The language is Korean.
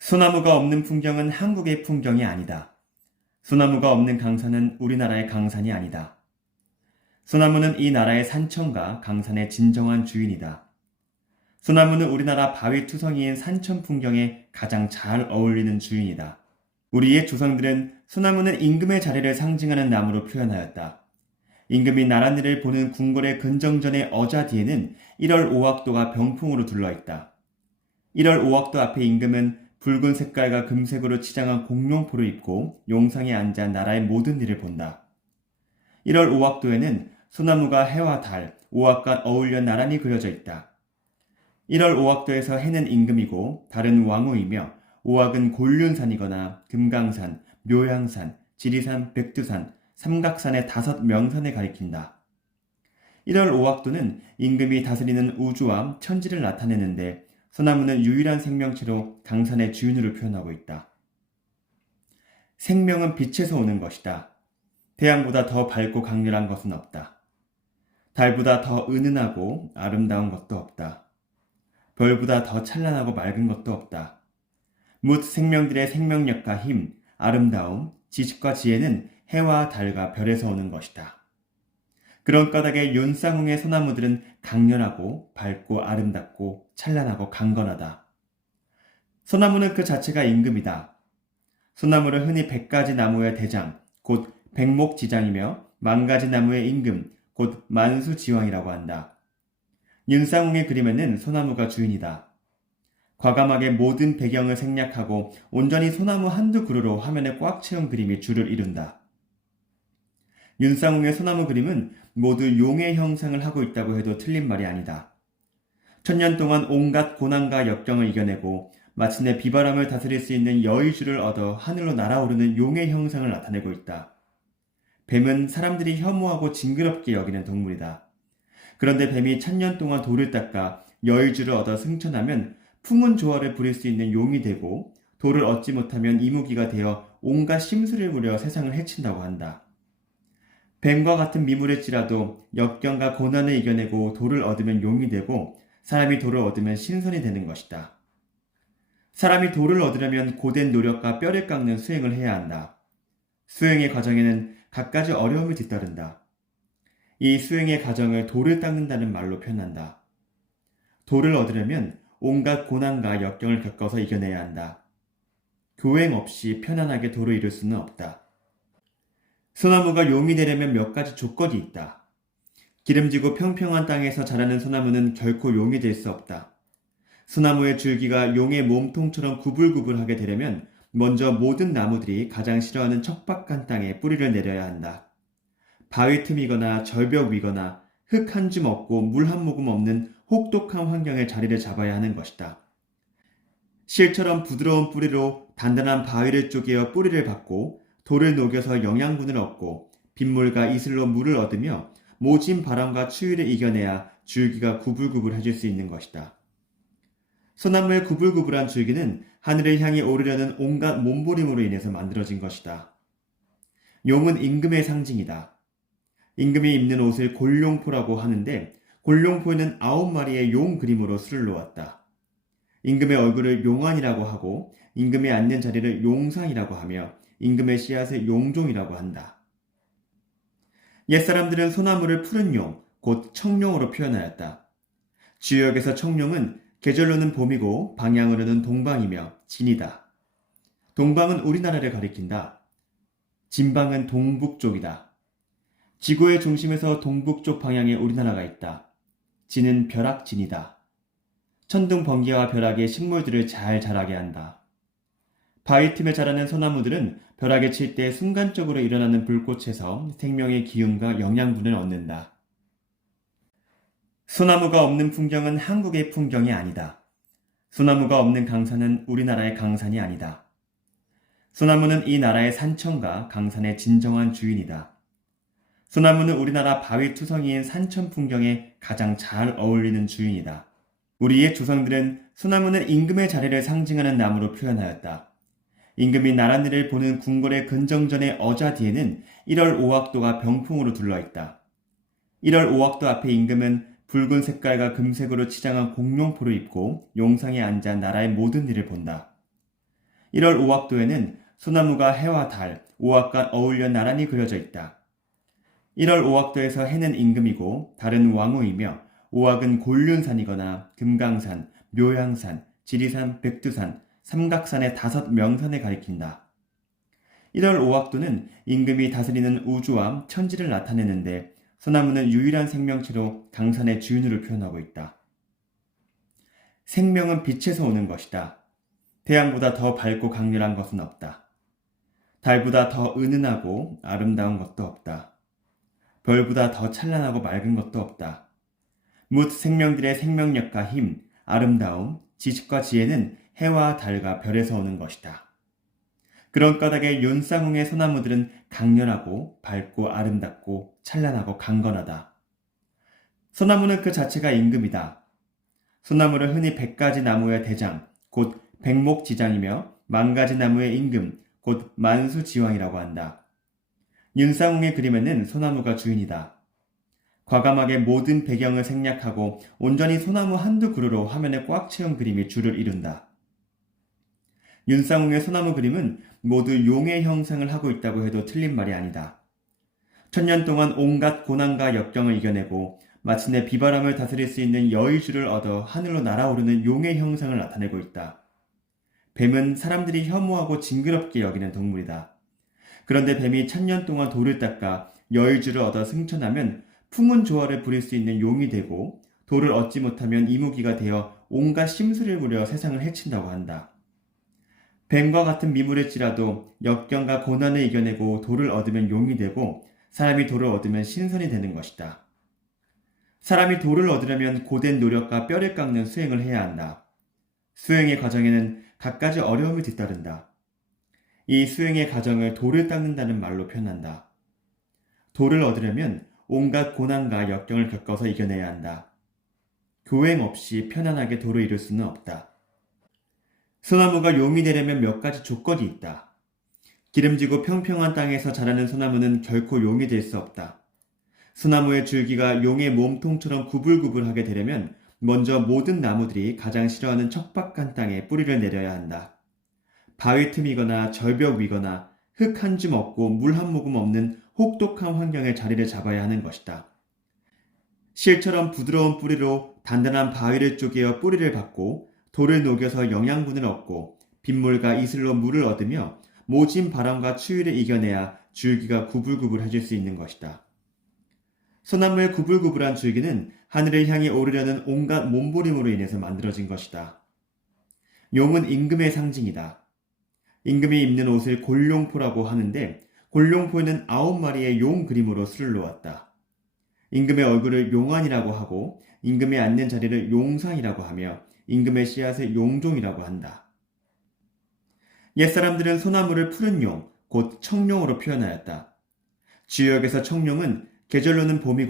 소나무가 없는 풍경은 한국의 풍경이 아니다. 소나무가 없는 강산은 우리나라의 강산이 아니다. 소나무는 이 나라의 산천과 강산의 진정한 주인이다. 소나무는 우리나라 바위 투성이인 산천 풍경에 가장 잘 어울리는 주인이다. 우리의 조상들은 소나무는 임금의 자리를 상징하는 나무로 표현하였다. 임금이 나란히를 보는 궁궐의 근정전의 어자 뒤에는 1월 5학도가 병풍으로 둘러있다. 1월 5학도 앞에 임금은 붉은 색깔과 금색으로 치장한 공룡포를 입고 용상에 앉아 나라의 모든 일을 본다. 1월 5학도에는 소나무가 해와 달, 오악과 어울려 나란히 그려져 있다. 1월 5학도에서 해는 임금이고 달은 왕후이며 오악은 곤륜산이거나 금강산, 묘양산, 지리산, 백두산, 삼각산의 다섯 명산에 가리킨다. 1월 5학도는 임금이 다스리는 우주와 천지를 나타내는데 소나무는 유일한 생명체로 강산의 주인으로 표현하고 있다. 생명은 빛에서 오는 것이다. 태양보다 더 밝고 강렬한 것은 없다. 달보다 더 은은하고 아름다운 것도 없다. 별보다 더 찬란하고 맑은 것도 없다. 묻 생명들의 생명력과 힘, 아름다움, 지식과 지혜는 해와 달과 별에서 오는 것이다. 그런 까닭에 윤쌍홍의 소나무들은 강렬하고 밝고 아름답고 찬란하고 강건하다. 소나무는 그 자체가 임금이다. 소나무를 흔히 백가지 나무의 대장, 곧 백목지장이며 만가지 나무의 임금, 곧 만수지왕이라고 한다. 윤쌍홍의 그림에는 소나무가 주인이다. 과감하게 모든 배경을 생략하고 온전히 소나무 한두 그루로 화면에 꽉 채운 그림이 줄을 이룬다. 윤쌍홍의 소나무 그림은 모두 용의 형상을 하고 있다고 해도 틀린 말이 아니다. 천년 동안 온갖 고난과 역경을 이겨내고 마침내 비바람을 다스릴 수 있는 여의주를 얻어 하늘로 날아오르는 용의 형상을 나타내고 있다. 뱀은 사람들이 혐오하고 징그럽게 여기는 동물이다. 그런데 뱀이 천년 동안 돌을 닦아 여의주를 얻어 승천하면 풍운 조화를 부릴 수 있는 용이 되고 돌을 얻지 못하면 이무기가 되어 온갖 심술을 부려 세상을 해친다고 한다. 뱀과 같은 미물일지라도 역경과 고난을 이겨내고 돌을 얻으면 용이 되고 사람이 돌을 얻으면 신선이 되는 것이다. 사람이 돌을 얻으려면 고된 노력과 뼈를 깎는 수행을 해야 한다. 수행의 과정에는 갖가지 어려움이 뒤따른다. 이 수행의 과정을 돌을 닦는다는 말로 표현한다. 돌을 얻으려면 온갖 고난과 역경을 겪어서 이겨내야 한다. 교행 없이 편안하게 돌을 이룰 수는 없다. 소나무가 용이 되려면 몇 가지 조건이 있다. 기름지고 평평한 땅에서 자라는 소나무는 결코 용이 될 수 없다. 소나무의 줄기가 용의 몸통처럼 구불구불하게 되려면 먼저 모든 나무들이 가장 싫어하는 척박한 땅에 뿌리를 내려야 한다. 바위 틈이거나 절벽 위거나 흙 한 줌 없고 물 한 모금 없는 혹독한 환경에 자리를 잡아야 하는 것이다. 실처럼 부드러운 뿌리로 단단한 바위를 쪼개어 뿌리를 받고 돌을 녹여서 영양분을 얻고 빗물과 이슬로 물을 얻으며 모진 바람과 추위를 이겨내야 줄기가 구불구불해질 수 있는 것이다. 소나무의 구불구불한 줄기는 하늘을 향해 오르려는 온갖 몸부림으로 인해서 만들어진 것이다. 용은 임금의 상징이다. 임금이 입는 옷을 골룡포라고 하는데 골룡포에는 아홉 마리의 용 그림으로 술을 놓았다. 임금의 얼굴을 용안이라고 하고 임금이 앉는 자리를 용상이라고 하며 임금의 씨앗을 용종이라고 한다. 옛사람들은 소나무를 푸른 용, 곧 청룡으로 표현하였다. 주역에서 청룡은 계절로는 봄이고 방향으로는 동방이며 진이다. 동방은 우리나라를 가리킨다. 진방은 동북쪽이다. 지구의 중심에서 동북쪽 방향에 우리나라가 있다. 진은 벼락진이다. 천둥 번개와 벼락에 식물들을 잘 자라게 한다. 바위 틈에 자라는 소나무들은 벼락에 칠 때 순간적으로 일어나는 불꽃에서 생명의 기운과 영양분을 얻는다. 소나무가 없는 풍경은 한국의 풍경이 아니다. 소나무가 없는 강산은 우리나라의 강산이 아니다. 소나무는 이 나라의 산천과 강산의 진정한 주인이다. 소나무는 우리나라 바위 투성이인 산천 풍경에 가장 잘 어울리는 주인이다. 우리의 조상들은 소나무는 임금의 자리를 상징하는 나무로 표현하였다. 임금이 나란히를 보는 궁궐의 근정전의 어자 뒤에는 1월 5학도가 병풍으로 둘러있다. 1월 5학도 앞에 임금은 붉은 색깔과 금색으로 치장한 공룡포를 입고 용상에 앉아 나라의 모든 일을 본다. 1월 5학도에는 소나무가 해와 달, 오악과 어울려 나란히 그려져 있다. 1월 5학도에서 해는 임금이고 달은 왕후이며 오악은 곤륜산이거나 금강산, 묘향산, 지리산, 백두산, 삼각산의 다섯 명산에 가리킨다. 1월 5학도는 임금이 다스리는 우주와 천지를 나타내는데 소나무는 유일한 생명체로 강산의 주인으로 표현하고 있다. 생명은 빛에서 오는 것이다. 태양보다 더 밝고 강렬한 것은 없다. 달보다 더 은은하고 아름다운 것도 없다. 별보다 더 찬란하고 맑은 것도 없다. 묻 생명들의 생명력과 힘, 아름다움, 지식과 지혜는 해와 달과 별에서 오는 것이다. 그런 까닭에 윤쌍홍의 소나무들은 강렬하고 밝고 아름답고 찬란하고 강건하다. 소나무는 그 자체가 임금이다. 소나무를 흔히 백가지 나무의 대장, 곧 백목지장이며 만가지 나무의 임금, 곧 만수지왕이라고 한다. 윤상홍의 그림에는 소나무가 주인이다. 과감하게 모든 배경을 생략하고 온전히 소나무 한두 그루로 화면에 꽉 채운 그림이 줄을 이룬다. 윤상홍의 소나무 그림은 모두 용의 형상을 하고 있다고 해도 틀린 말이 아니다. 천년 동안 온갖 고난과 역경을 이겨내고 마침내 비바람을 다스릴 수 있는 여의주를 얻어 하늘로 날아오르는 용의 형상을 나타내고 있다. 뱀은 사람들이 혐오하고 징그럽게 여기는 동물이다. 그런데 뱀이 천년 동안 돌을 닦아 여의주를 얻어 승천하면 풍운 조화를 부릴 수 있는 용이 되고 돌을 얻지 못하면 이무기가 되어 온갖 심술을 부려 세상을 해친다고 한다. 뱀과 같은 미물일지라도 역경과 고난을 이겨내고 돌을 얻으면 용이 되고 사람이 돌을 얻으면 신선이 되는 것이다. 사람이 돌을 얻으려면 고된 노력과 뼈를 깎는 수행을 해야 한다. 수행의 과정에는 갖가지 어려움이 뒤따른다. 이 수행의 과정을 돌을 닦는다는 말로 표현한다. 돌을 얻으려면 온갖 고난과 역경을 겪어서 이겨내야 한다. 교행 없이 편안하게 돌을 이룰 수는 없다. 소나무가 용이 되려면 몇 가지 조건이 있다. 기름지고 평평한 땅에서 자라는 소나무는 결코 용이 될 수 없다. 소나무의 줄기가 용의 몸통처럼 구불구불하게 되려면 먼저 모든 나무들이 가장 싫어하는 척박한 땅에 뿌리를 내려야 한다. 바위 틈이거나 절벽 위거나 흙 한 줌 없고 물 한 모금 없는 혹독한 환경에 자리를 잡아야 하는 것이다. 실처럼 부드러운 뿌리로 단단한 바위를 쪼개어 뿌리를 받고 돌을 녹여서 영양분을 얻고 빗물과 이슬로 물을 얻으며 모진 바람과 추위를 이겨내야 줄기가 구불구불해질 수 있는 것이다. 소나무의 구불구불한 줄기는 하늘을 향해 오르려는 온갖 몸부림으로 인해서 만들어진 것이다. 용은 임금의 상징이다. 임금이 입는 옷을 골룡포라고 하는데 골룡포에는 아홉 마리의 용 그림으로 수를 놓았다. 임금의 얼굴을 용안이라고 하고 임금이 앉는 자리를 용상이라고 하며 임금의 씨앗을 용종이라고 한다. 옛사람들은 소나무를 푸른 용, 곧 청룡으로 표현하였다. 지역에서 청룡은 계절로는 봄이고